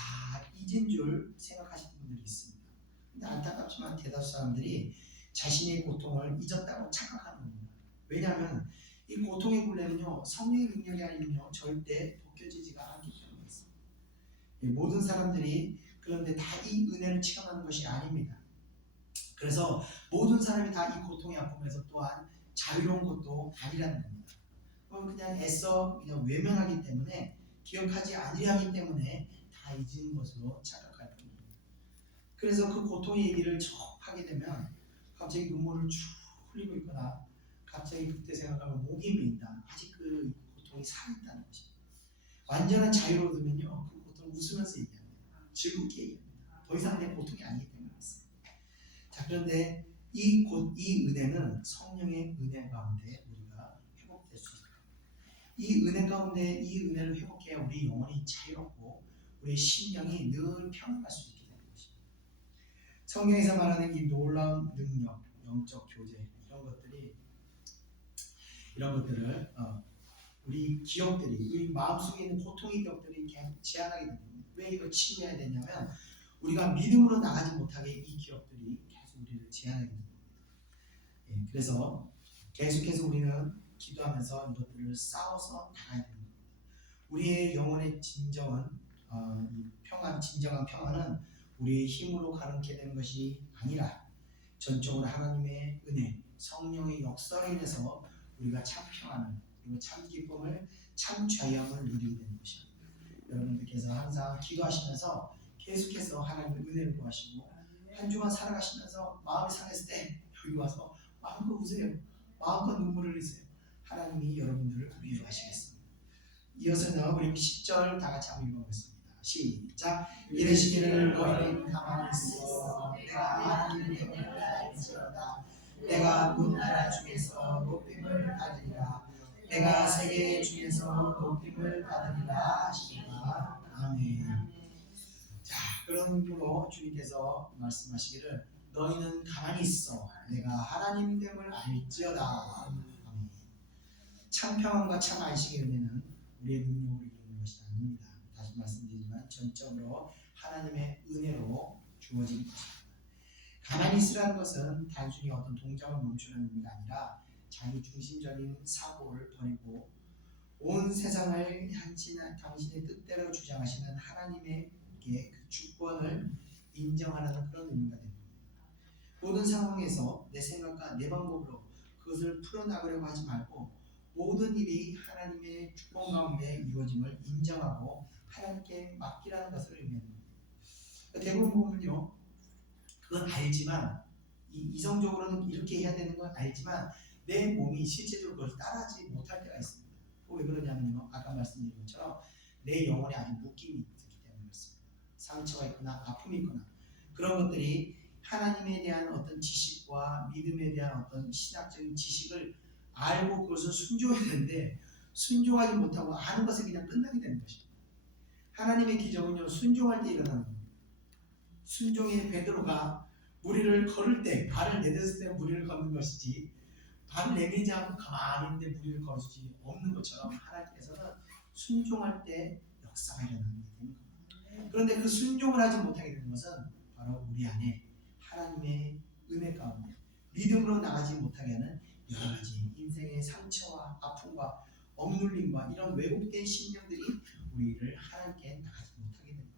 잊은 줄 생각하시는 분들이 있습니다. 근데 안타깝지만 대다수 사람들이 자신의 고통을 잊었다고 착각하는 겁니다. 왜냐하면 이 고통의 굴레는요, 성령의 능력이 아니면요 절대 벗겨지지가 않기 때문에 있습니다. 모든 사람들이 그런데 다 이 은혜를 체험하는 것이 아닙니다. 그래서 모든 사람이 다 이 고통의 아픔에서 또한 자유로운 것도 아니라는 겁니다. 그냥 애써 그냥 외면하기 때문에, 기억하지 않으려 하기 때문에 다 잊은 것으로 착각할 겁니다. 그래서 그 고통의 얘기를 쭉 하게 되면 갑자기 눈물을 쭉 흘리고 있거나 갑자기 그때 생각하면 목이 메인다. 아직 그 고통이 살아있다는 것입니다. 완전한 자유로 들면요, 그 고통을 웃으면서 얘기합니다. 즐겁게 얘기합니다. 더 이상 내 고통이 아니기 때문에 그렇습니다. 자, 그런데 이 은혜는 성령의 은혜 가운데 우리가 회복될 수 있습니다. 이 은혜 가운데 이 은혜를 회복해야 우리 영혼이 자유롭고 우리 심령이 늘 평안할 수 있게 되는 것입니다. 성경에서 말하는 이 놀라운 능력, 영적 교제 이런 것들을 우리 기억들이, 우리 마음속에 있는 고통의 기억들이 계속 제한하게 됩니다. 왜 이걸 치유해야 되냐면 우리가 믿음으로 나가지 못하게 이 기억들이 계속 우리를 제한하게 됩니다. 그래서 계속해서 우리는 기도하면서 이것들을 싸워서 나가야 됩니다. 우리의 영혼의 진정한 진정한 평안은 우리의 힘으로 가능케 되는 것이 아니라 전적으로 하나님의 은혜, 성령의 역사로 인해서 우리가 참 평안을, 그리고 참 기쁨을, 참 자유함을 누리게 되는 것입니다. 여러분들께서 항상 기도하시면서 계속해서 하나님의 은혜를 구하시고 한 주간 살아가시면서 마음이 상했을 때 여기 와서 마음껏 우세요. 마음껏 눈물을 흘리세요. 하나님이 여러분들을 위로하시겠습니다. 이어서는 우리 10절 다 같이 한번 읽어보겠습니다. 시작. 이르시기를 너희는 가만히 있어 내가 하나님의 은혜를 알지어다. 내가 문 나라 중에서 높임을 받으리라. 내가 세계 중에서 높임을 받으리라 하시니라. 아멘. 자, 그런 의미로 주님께서 말씀하시기를 너희는 가만히 있어 내가 하나님 됨을 알지어다. 아멘. 참 평안과 참 안식의 은혜는 우리의 능력으로 이루는 것이 아닙니다. 다시 말씀드리지만 전적으로 하나님의 은혜로 주어진 것입니다. 가만히 있으라는 것은 단순히 어떤 동작을 멈추는 의미가 아니라 자기 중심적인 사고를 버리고 온 세상을 당신의 뜻대로 주장하시는 하나님에게 그 주권을 인정하라는 그런 의미가 됩니다. 모든 상황에서 내 생각과 내 방법으로 그것을 풀어나가려고 하지 말고 모든 일이 하나님의 주권 가운데 이루어짐을 인정하고 하나님께 맡기라는 것을 의미합니다. 대부분 보면요, 그건 알지만 이성적으로는 이렇게 해야 되는 건 알지만 내 몸이 실제적으로 그걸 따라하지 못할 때가 있습니다. 왜 그러냐면요, 아까 말씀드린 것처럼 내 영혼에 아주 묶임이 있기 때문에 그렇습니다. 상처가 있거나 아픔이 있거나 그런 것들이 하나님에 대한 어떤 지식과 믿음에 대한 어떤 신학적인 지식을 알고 그것을 순종해야 되는데 순종하지 못하고 아는 것에 그냥 끝나게 되는 것입니다. 하나님의 기적은요, 순종할 때 일어나는 겁니다. 순종의 베드로가 무리를 걸을 때, 발을 내딛을 때 무리를 걷는 것이지 발을 내밀지 않고 가만히 있는데 무리를 걸을 수 없는 것처럼 하나님께서는 순종할 때 역사가 일어나게 되는 겁니다. 그런데 그 순종을 하지 못하게 되는 것은 바로 우리 안에 하나님의 은혜 가운데 믿음으로 나가지 못하게 하는 여러 가지 인생의 상처와 아픔과 억눌림과 이런 왜곡된 심령들이 우리를 하나님께 나가지 못하게 됩니다.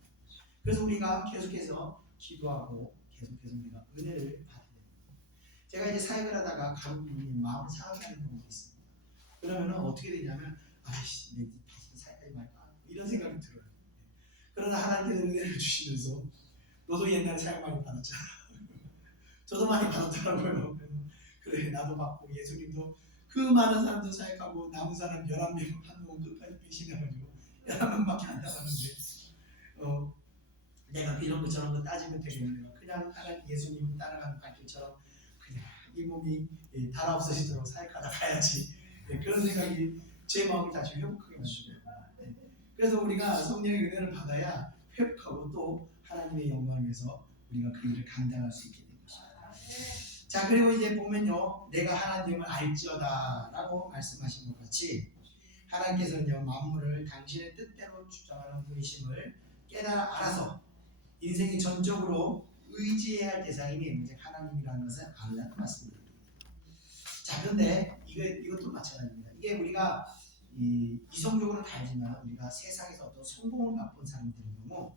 그래서 우리가 계속해서 기도하고 계속해서 우리가 은혜를 받아야 됩니다. 제가 이제 사역을 하다가 가족 분이 마음을 상하게 하는 경우가 있습니다. 그러면 어떻게 되냐면 아이씨 내 다시 사역하지 말까 이런 생각이 들어요. 그러나 하나님께서 은혜를 주시면서 너도 옛날에 사역 많이 받았잖아. 저도 많이 받았더라고요. 그래 나도 받고 예수님도 그 많은 사람들 사역하고 남은 사람 11명 한동안 끝까지 계시네가지고 11명밖에 안 남았는데 내가 이런 거 저런 거 따지면 되겠네요. 그냥 하나님 예수님 따라가는 발길처럼 그냥 이 몸이 달아 없어지도록 사역하다 가야지. 그런 생각이 제 마음을 다시 회복하게 만듭니다. 그래서 우리가 성령의 은혜를 받아야 회복하고 또 하나님의 영광을 위해서 우리가 그 일을 감당할 수 있게 됩니다. 자, 그리고 이제 보면요, 내가 하나님을 알지어다 라고 말씀하신 것 같이 하나님께서는요, 만물을 당신의 뜻대로 주장하는 분이심을 깨달아 알아서 인생이 전적으로 의지해야 할 대상이 이제 하나님이라는 것을 알라는 말씀입니다. 자, 그런데 이것도 마찬가지입니다. 이게 우리가 이성적으로 다 알지만 우리가 세상에서 어떤 성공을 맛본 사람들의 경우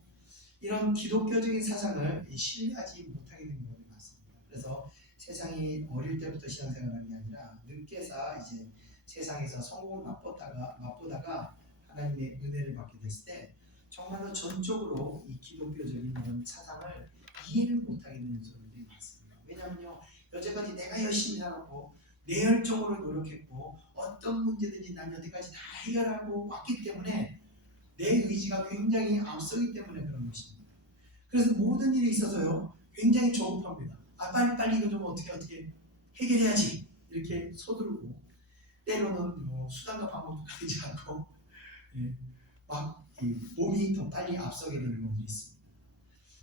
이런 기독교적인 사상을 신뢰하지 못하게 되는 경우가 많습니다. 그래서 세상이 어릴 때부터 신앙생활하는 게 아니라 늦게서 이제 세상에서 성공을 맛보다가 하나님의 은혜를 받게 됐을 때 정말로 전적으로 이 기독교적인 이런 사상을 이해를 못하게 되는 사람들이 많습니다. 왜냐하면요, 여태까지 내가 열심히 살았고 내 열정으로 노력했고 어떤 문제든지 난 여태까지 다 해결하고 왔기 때문에 내 의지가 굉장히 앞서기 때문에 그런 것입니다. 그래서 모든 일에 있어서요 굉장히 조급합니다. 빨리 이거 좀 어떻게 해결해야지 이렇게 서두르고 때로는 수단과 방법도 가리지 않고 막 몸이 더 빨리 앞서게 되는 경우도 있습니다.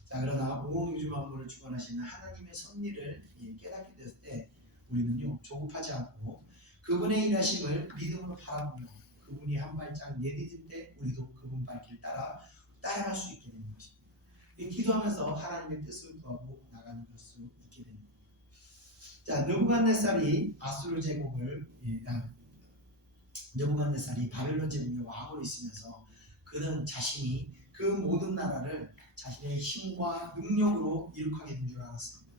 자, 그러나 온 우주 만물을 주관하시는 하나님의 섭리를 깨닫게 됐을 때 우리는요 조급하지 않고 그분의 일하심을 믿음으로 바라보며 그분이 한 발짝 내딛을 때 우리도 그분 발길 따라갈 수 있게 되는 것입니다. 기도하면서 하나님의 뜻을 구하고 나가는 수 있게 됩니다. 자, 느부갓네살이 아수르 제국을 느부갓네살이 바벨론 제국의 왕으로 있으면서 그는 자신이 그 모든 나라를 자신의 힘과 능력으로 이룩하게 된 줄 알았습니다.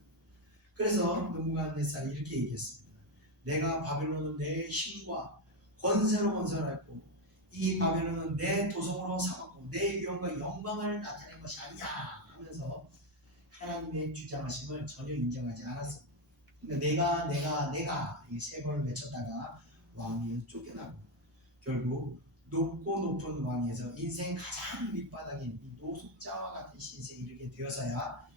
그래서 느부갓네살이 이렇게 얘기했습니다. 내가 바벨론은 내 힘과 권세로 건설했고 이 바벨론은 내 도성으로 삼았고 내 위엄과 영광을 나타낸 것이 아니냐 하면서 하나님의 주장하심을 전혀 인정하지 않았습니다. 그러니까 내가 이 세 번을 외쳤다가 왕위에서 쫓겨나고 결국 높고 높은 왕위에서 인생의 가장 밑바닥인 이 노숙자와 같은 신세에 이르게 되어서야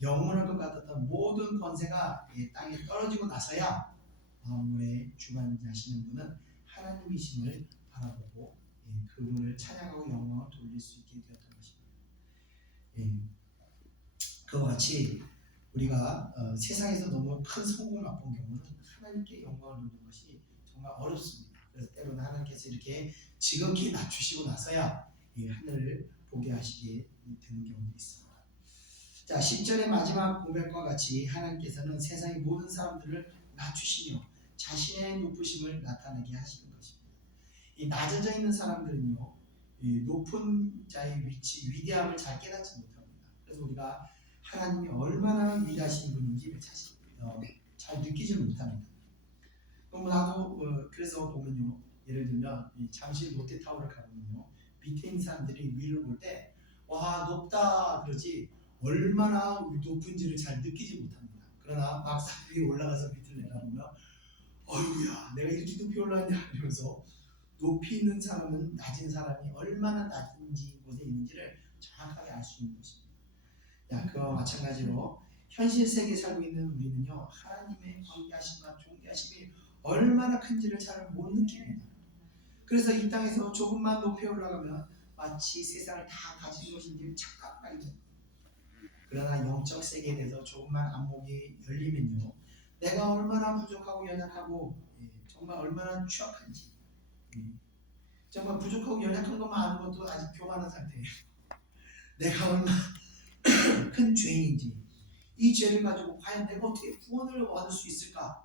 영원할 것 같았던 모든 권세가 땅에 떨어지고 나서야 만물의 주관자시는 분은 하나님이심을 바라보고 그분을 찬양하고 영광을 돌릴 수 있게 되었던 것입니다. 그와 같이 우리가 세상에서 너무 큰 성공을 맛본 경우는 하나님께 영광을 돌리는 것이 정말 어렵습니다. 그래서 때로는 하나님께서 이렇게 지극히 낮추시고 나서야 이 하늘을 보게 하시게 되는 경우도 있습니다. 자, 10절의 마지막 고백과 같이 하나님께서는 세상의 모든 사람들을 낮추시며 자신의 높으심을 나타내게 하시는 것입니다. 이 낮아져 있는 사람들은요, 이 높은 자의 위치, 위대함을 잘 깨닫지 못합니다. 그래서 우리가 하나님이 얼마나 위대하신 분인지 잘 느끼지 못합니다. 나도 그래서 보면요, 예를 들면 이 잠실 롯데타워를 가보면요, 밑에 있는 사람들이 위를 볼 때 와 높다 그러지 얼마나 높은지를 잘 느끼지 못합니다. 그러나 막상 위에 올라가서 밑을 내다보면 어이구야 내가 이렇게 높이 올라왔냐 이러면서 높이 있는 사람은 낮은 사람이 얼마나 낮은지 곳에 있는지를 정확하게 알 수 있는 것입니다. 그와 마찬가지로 현실 세계에 살고 있는 우리는요, 하나님의 광대하심과 존귀하심이 얼마나 큰지를 잘 못 느낍니다. 그래서 이 땅에서 조금만 높이 올라가면 마치 세상을 다 가진 것인지 착각하게 됩니다. 그러나 영적 세계에 대해서 조금만 안목이 열리면요, 내가 얼마나 부족하고 연약하고 정말 얼마나 취약한지, 정말 부족하고 연약한 것만 아는 것도 아직 교만한 상태예요. 내가 얼마나 큰 죄인인지, 이 죄를 가지고 과연 내가 어떻게 구원을 얻을 수 있을까,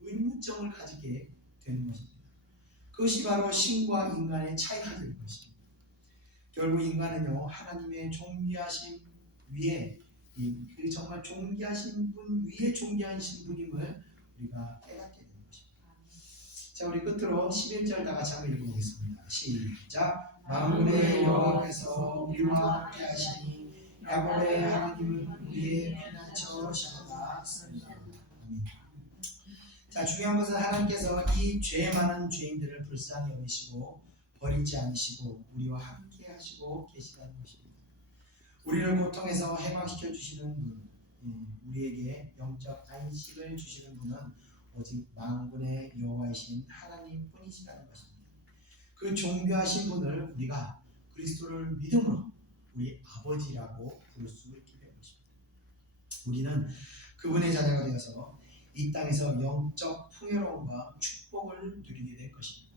의문점을 가지게 되는 것입니다. 그것이 바로 신과 인간의 차이가 되는 것입니다. 결국 인간은요, 하나님의 존귀하심 위에 그 정말 존귀하신 분 위에 존귀하신 분임을 우리가 깨닫게 되는 것입니다. 자, 우리 끝으로 11절 다 같이 한번 읽어보겠습니다. 시작. 만군의 여호와께서 우리와 함께 하시니 야곱의 하나님은 우리의 피난처시로다. 아멘. 자, 중요한 것은 하나님께서 이 죄 많은 죄인들을 불쌍히 여기시고 버리지 않으시고 우리와 함께 하시고 계시다는 것입니다. 우리를 고통에서 해방시켜 주시는 분, 우리에게 영적 안식을 주시는 분은 오직 만군의 여호와이신 하나님 뿐이시라는 것입니다. 그 존귀하신 분을 우리가 그리스도를 믿음으로 우리 아버지라고 부를 수 있게 된 것입니다. 우리는 그분의 자녀가 되어서 이 땅에서 영적 풍요로움과 축복을 누리게 될 것입니다.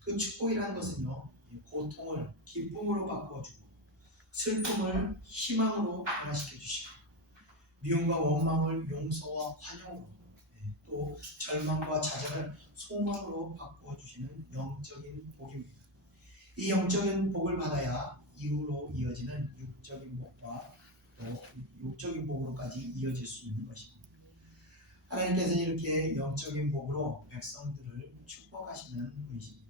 그 축복이라는 것은요, 고통을 기쁨으로 바꿔주고 슬픔을 희망으로 변화시켜 주시고 미움과 원망을 용서와 환영으로, 또 절망과 좌절을 소망으로 바꾸어 주시는 영적인 복입니다. 이 영적인 복을 받아야 이후로 이어지는 육적인 복과 또 육적인 복으로까지 이어질 수 있는 것입니다. 하나님께서는 이렇게 영적인 복으로 백성들을 축복하시는 분이십니다.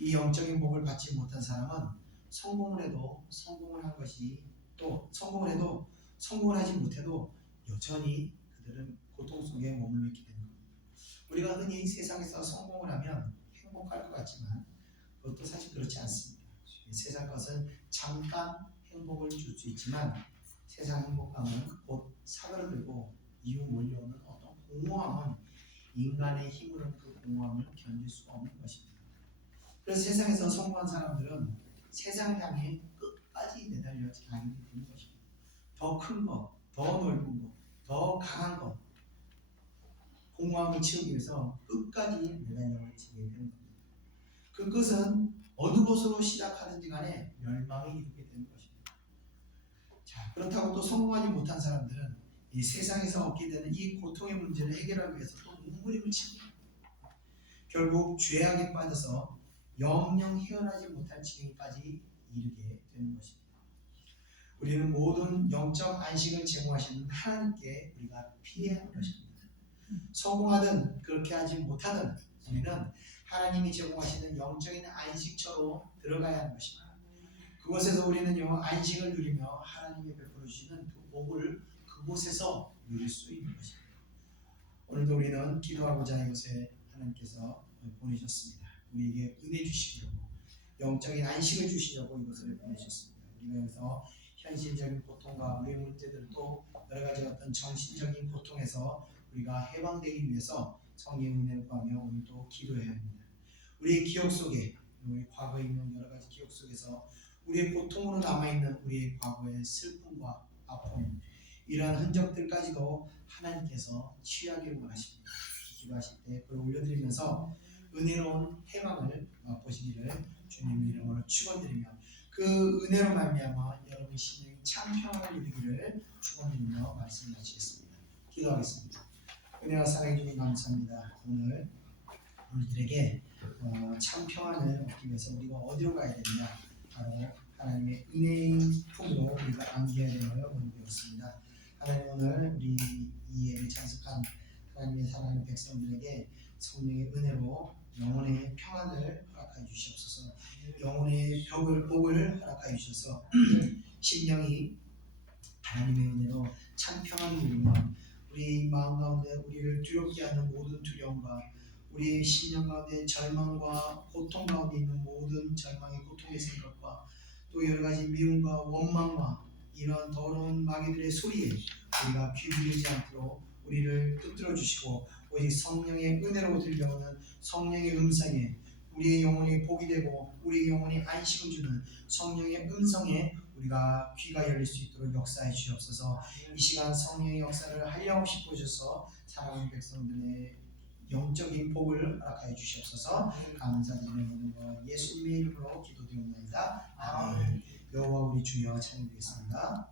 이 영적인 복을 받지 못한 사람은 성공을 해도 성공을 한 것이 또 성공을 해도 성공을 하지 못해도 여전히 그들은 고통 속에 머물러 있게 되는 겁니다. 우리가 흔히 세상에서 성공을 하면 행복할 것 같지만 그것도 사실 그렇지 않습니다. 세상 것은 잠깐 행복을 줄 수 있지만 세상 행복감은 곧 사그라들고 이후 몰려오는 어떤 공허함은 인간의 힘으로는 그 공허함을 견딜 수가 없는 것입니다. 그래서 세상에서 성공한 사람들은 세상을 향해 끝까지 내달려 가게 되는 것입니다. 더 큰 것, 더 넓은 것, 더 강한 것, 공허함을 채우기 위해서 끝까지 내달려 지게 되는 겁니다. 그 끝은 어느 곳으로 시작하든지 간에 멸망에 이르게 되는 것입니다. 자, 그렇다고 또 성공하지 못한 사람들은 이 세상에서 얻게 되는 이 고통의 문제를 해결하기 위해서 또 눈물을 흘립니다. 결국 죄악에 빠져서 영영 헤어나지 못할 지경까지 이르게 되는 것입니다. 우리는 모든 영적 안식을 제공하시는 하나님께 우리가 피해야 하는 것입니다. 성공하든 그렇게 하지 못하든 우리는 하나님이 제공하시는 영적인 안식처로 들어가야 하는 것입니다. 그곳에서 우리는요, 안식을 누리며 하나님이 베풀어 주시는 그 복을 그곳에서 누릴 수 있는 것입니다. 오늘도 우리는 기도하고자 이곳에 하나님께서 보내셨습니다. 우리에게 은혜 주시려고 영적인 안식을 주시려고 이것을 보내셨습니다. 우리가 여기서 현실적인 고통과 우리의 문제들도 여러 가지 어떤 정신적인 고통에서 우리가 해방되기 위해서 성령의 은혜를 구하며 오늘도 기도해야 합니다. 우리의 기억 속에, 우리 과거에 있는 여러 가지 기억 속에서 우리의 고통으로 남아있는 우리의 과거의 슬픔과 아픔, 이러한 흔적들까지도 하나님께서 치유하기를 원하십니다. 기도하실 때 그걸 올려드리면서 은혜로운 해방을 맛보시기를 주님 이름으로 축원드리며 그 은혜로 말미암아 여러분의 심령이 참 평안을 누리기를 축원드리며 말씀 마치겠습니다. 기도하겠습니다. 은혜와 사랑해 주님 감사합니다. 오늘 우리들에게 참 평안을 얻기 위해서 우리가 어디로 가야 되느냐, 바로 하나님의 은혜의 품으로 우리가 안겨야 되는 오늘 배웠습니다. 하나님, 오늘 우리 이 예배 참석한 하나님의 사랑하는 백성들에게 성령의 은혜로 영혼의 평안을 허락하여 주시옵소서. 영혼의 복을 허락하여 주셔서 심령이 하나님의 은혜로 참 평안을 누리며 우리 마음 가운데 우리를 두렵게 하는 모든 두려움과 우리의 심령 가운데 절망과 고통 가운데 있는 모든 절망의 고통의 생각과 또 여러 가지 미움과 원망과 이러한 더러운 마귀들의 소리에 우리가 귀 기울이지 않도록 우리를 붙들어 주시고 오직 성령의 은혜로 들려오는 성령의 음성에 우리의 영혼이 복이 되고 우리의 영혼이 안식을 주는 성령의 음성에 우리가 귀가 열릴 수 있도록 역사해 주시옵소서. 이 시간 성령의 역사를 한량없이 보셔서 사랑하는 백성들의 영적인 복을 허락하여 주시옵소서. 감사드리는 예수님의 이름으로 기도드립니다. 아멘. 여호와 우리 주여 찬양드리겠습니다.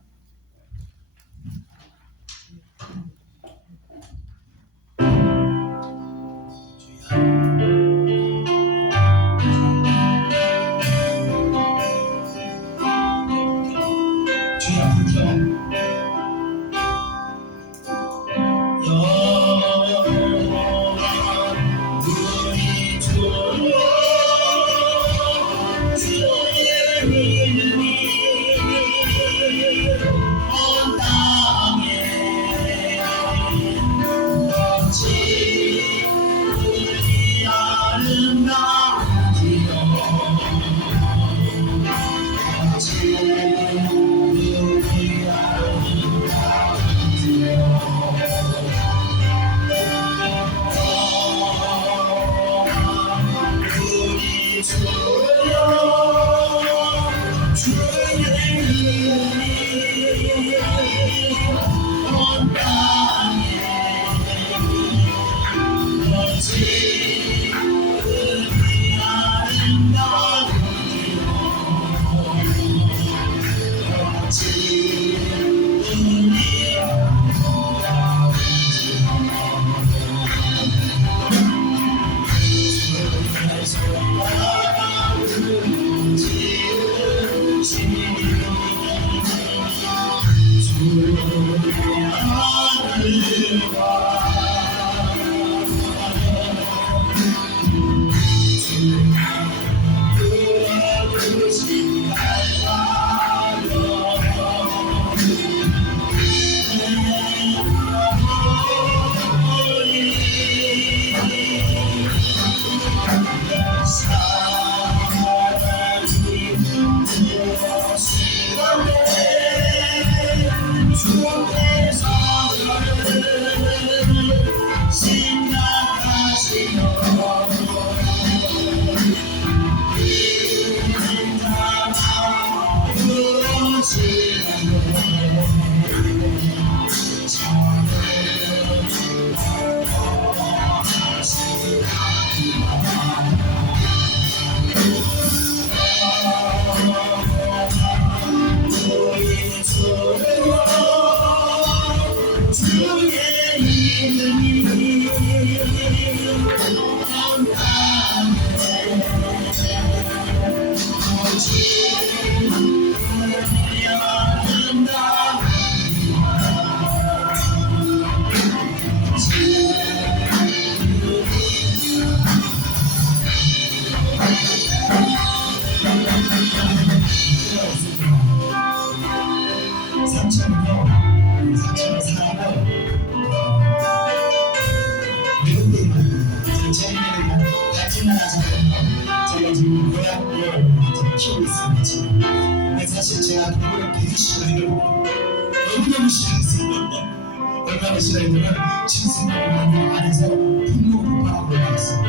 사실 제가 동물을 되게 싫어해요. 너무너무 싫어했어요. 얼마나 싫어했냐면 지금 생각하면 안에서 분노가 폭발하고 올라왔어요.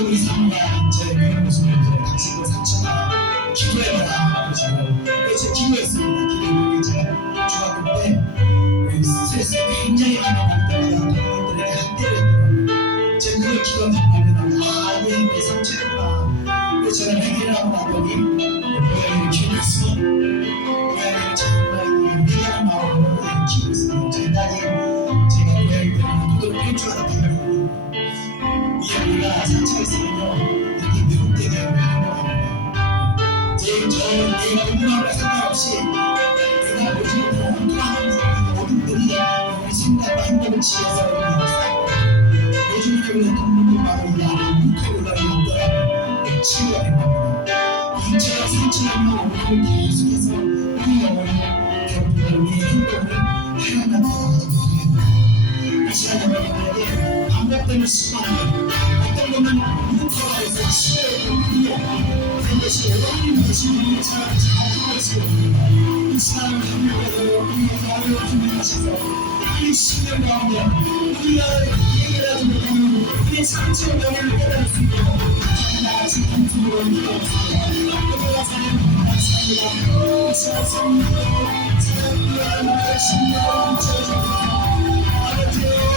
우리 사모가 제 그런 모습을 당신의 상처가 기도해봐라 하고 제가 기도했습니다. 기도했는데 제가 중학교 때 스트레스가 굉장히 많이 받을 때마다 동물들에게 학대를 했더라고요. 제가 그걸 기도하면 얘 내 상처였구나. 그래서 제가 회개를 하고 나더니 고양이를 키우면서 고양이를 정말 귀한 마음으로 키우고 있습니다. 저희 딸이 제가 고양이 때문에 두드러 내가 궁금한 거 상관없이 내가 요즘 모든 분들이 우리 생각과 행동을 지어서 요즘에 그런 동물들마다 묵혀 올라오는 치유하는 겁니다. 인체와 상처는 오늘 계속해서 우리 영혼을 결국에 우리의 행동을 하나님께 나가는 이 시간에 여러분에게 반복되는 습관을 어떤 것은 묵혀가면서 치유하고 그리고 그런 것이 여러분이 계신 분이 잘 하고 있습니다. 이 시간을 함께해서 우리의 마음을 준비하셔서 이 시간 가운데 우리가 해결하지 못하는 우리의 상처의 영혼을 깨달을 수 있도록 나같이 통성으로 기도하겠습니다. 우리가 사는 감사합니다. 이 시간 성령으로 사랑을 위한 신령을 채워주옵소서. 아버지의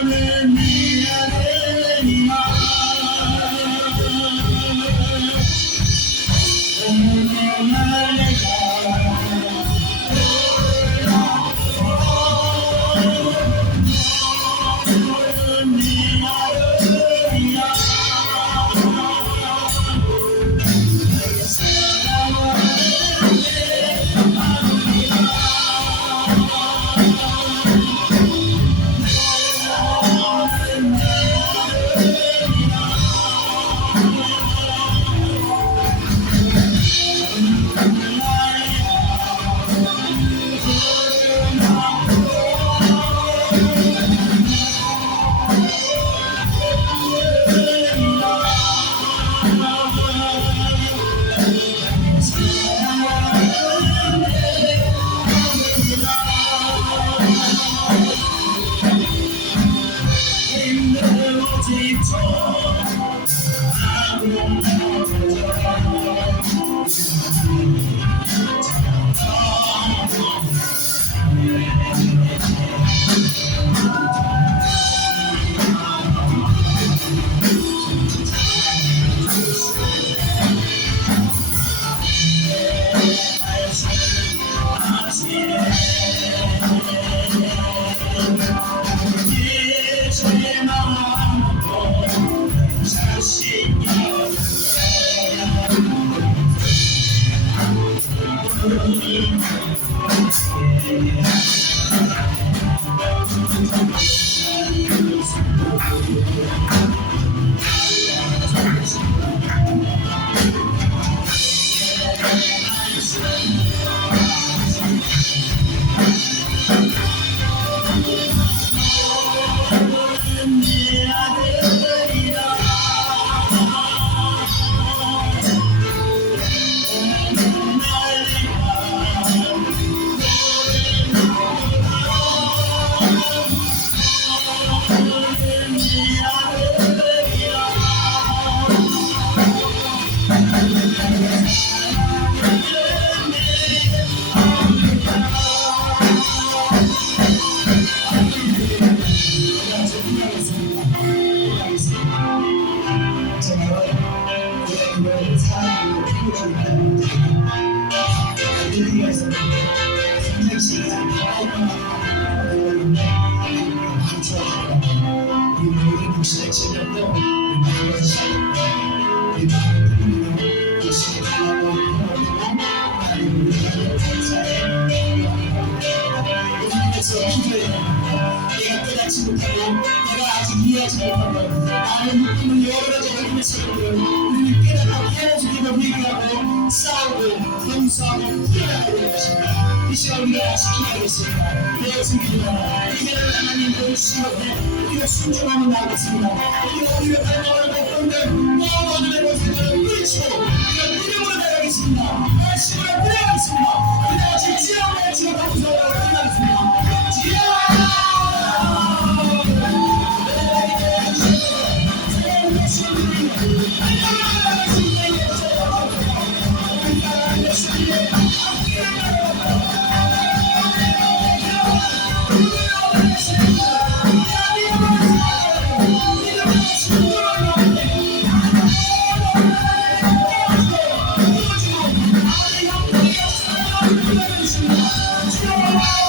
너는 내 아들이야 오늘날 너는 내 아들이야 내가 깨닫지 못하고 내가 아직 이해하지 못하고 나의 묶임을 여러 가지 어둠의 세력들 우리를 깨닫고 헤어지기를 회개하고 싸우고 용서하고 풀어나가야 될 것입니다. 이 시간 우리가 지켜야겠습니다. 내 증기입니다. 이제는 하나님 보여주신 것에 우리가 순종하면 나오겠습니다. 우리가 갈망하는 것들 모든 어둠의 것들을 뿌리치고 우리가 믿음으로 나가겠습니다. 말씀으로 뿌려가겠습니다. 우리가 아직 지혜와 지혜가 감사하고 끝나겠습니다. 지혜와 지혜와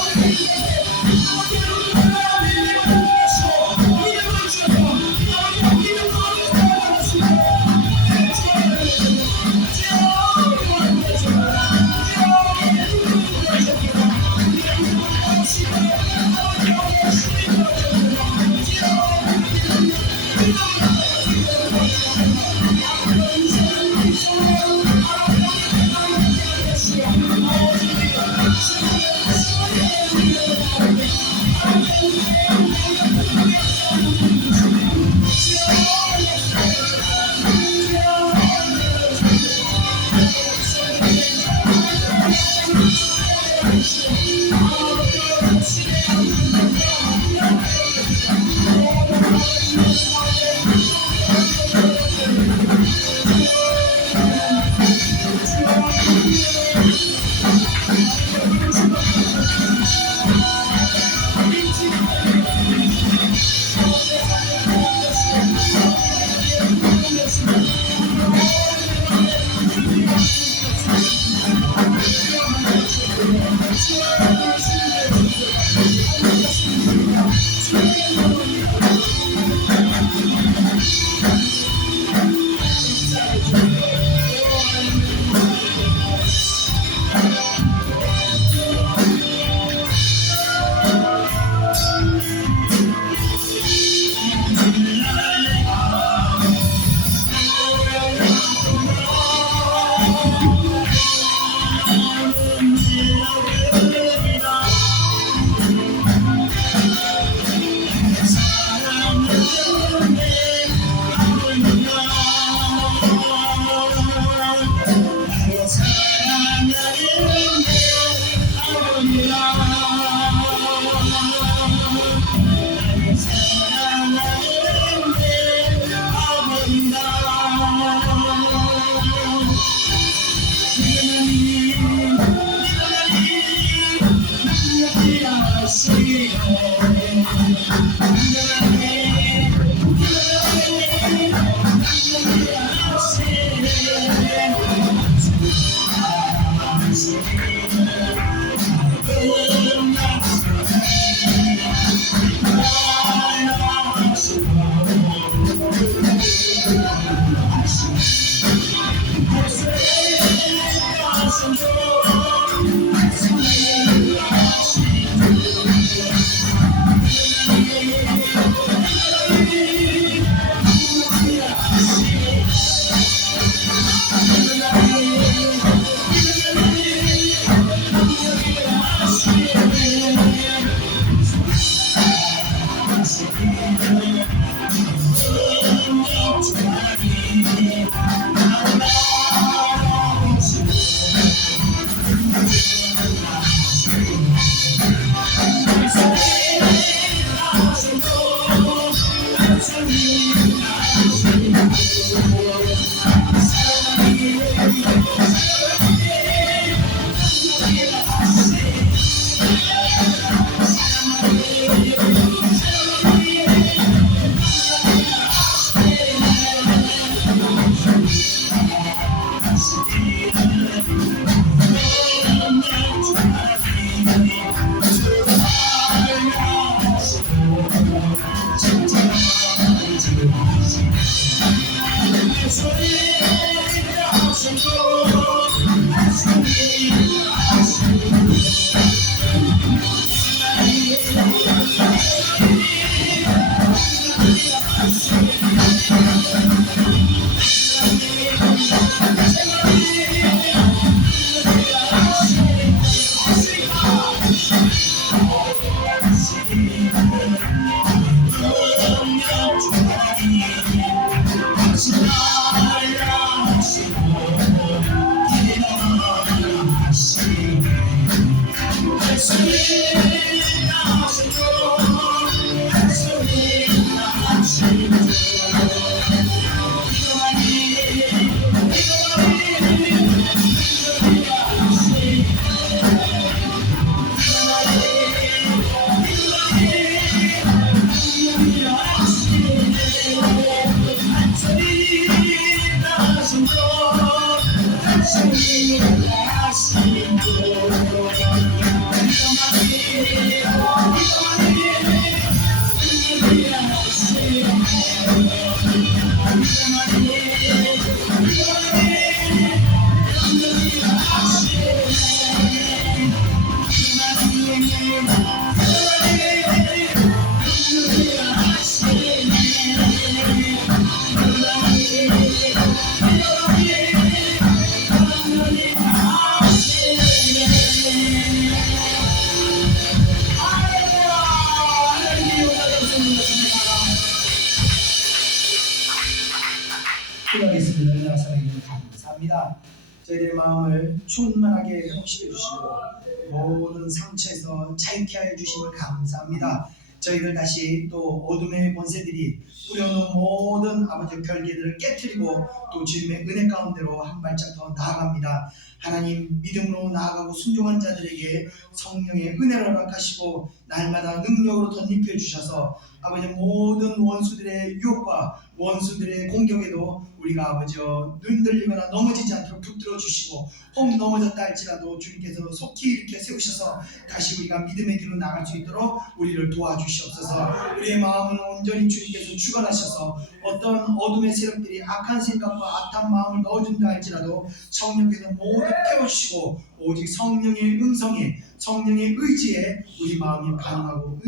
감사합니다. 저희들의 마음을 충만하게 회복시켜 주시고 모든 상처에서 자유케 하여 주심을 감사합니다. 저희들 다시 또 어둠의 권세들이 뿌려놓은 모든 아버지 결계들을 깨뜨리고 또 주님의 은혜 가운데로 한 발짝 더 나아갑니다. 하나님 믿음으로 나아가고 순종한 자들에게 성령의 은혜를 허락하시고 날마다 능력으로 덧입혀 주셔서 아버지 모든 원수들의 유혹과 원수들의 공격에도 우리가 아버지여 눈들리거나 넘어지지 않도록 붙들어 주시고 혹 넘어졌다 할지라도 주님께서 속히 이렇게 세우셔서 다시 우리가 믿음의 길로 나갈 수 있도록 우리를 도와주시옵소서. 우리의 마음은 온전히 주님께서 주관하셔서 어떤 어둠의 세력들이 악한 생각과 악한 마음을 넣어준다 할지라도 성령께서 모두 깨우시고 오직 성령의 음성에 성령의 의지에 우리 마음이 반응하고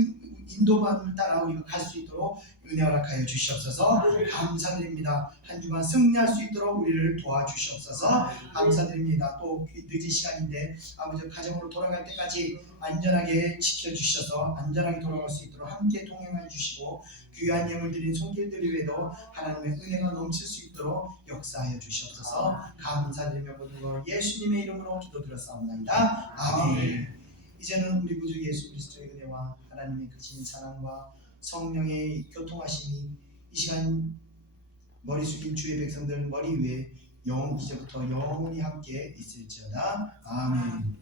인도받음을 따라 우리가 갈 수 있도록 은혜 허락하여 주시옵소서. 감사드립니다. 한 주간 승리할 수 있도록 우리를 도와주시옵소서. 감사드립니다. 또 늦은 시간인데 아버지 가정으로 돌아갈 때까지 안전하게 지켜주셔서 안전하게 돌아갈 수 있도록 함께 동행해 주시고 귀한 예물 드린 손길들 위에도 하나님의 은혜가 넘칠 수 있도록 역사하여 주시옵소서. 감사드리며 모든 걸 예수님의 이름으로 기도드렸사옵나이다. 아멘. 이제는 우리 구주 예수 그리스도의 은혜와 하나님의 크신 사랑과 성령의 교통하심이 이 시간 머리 숙인 주의 백성들 머리 위에 영원 이제부터 영원히 함께 있을지어다. 아멘.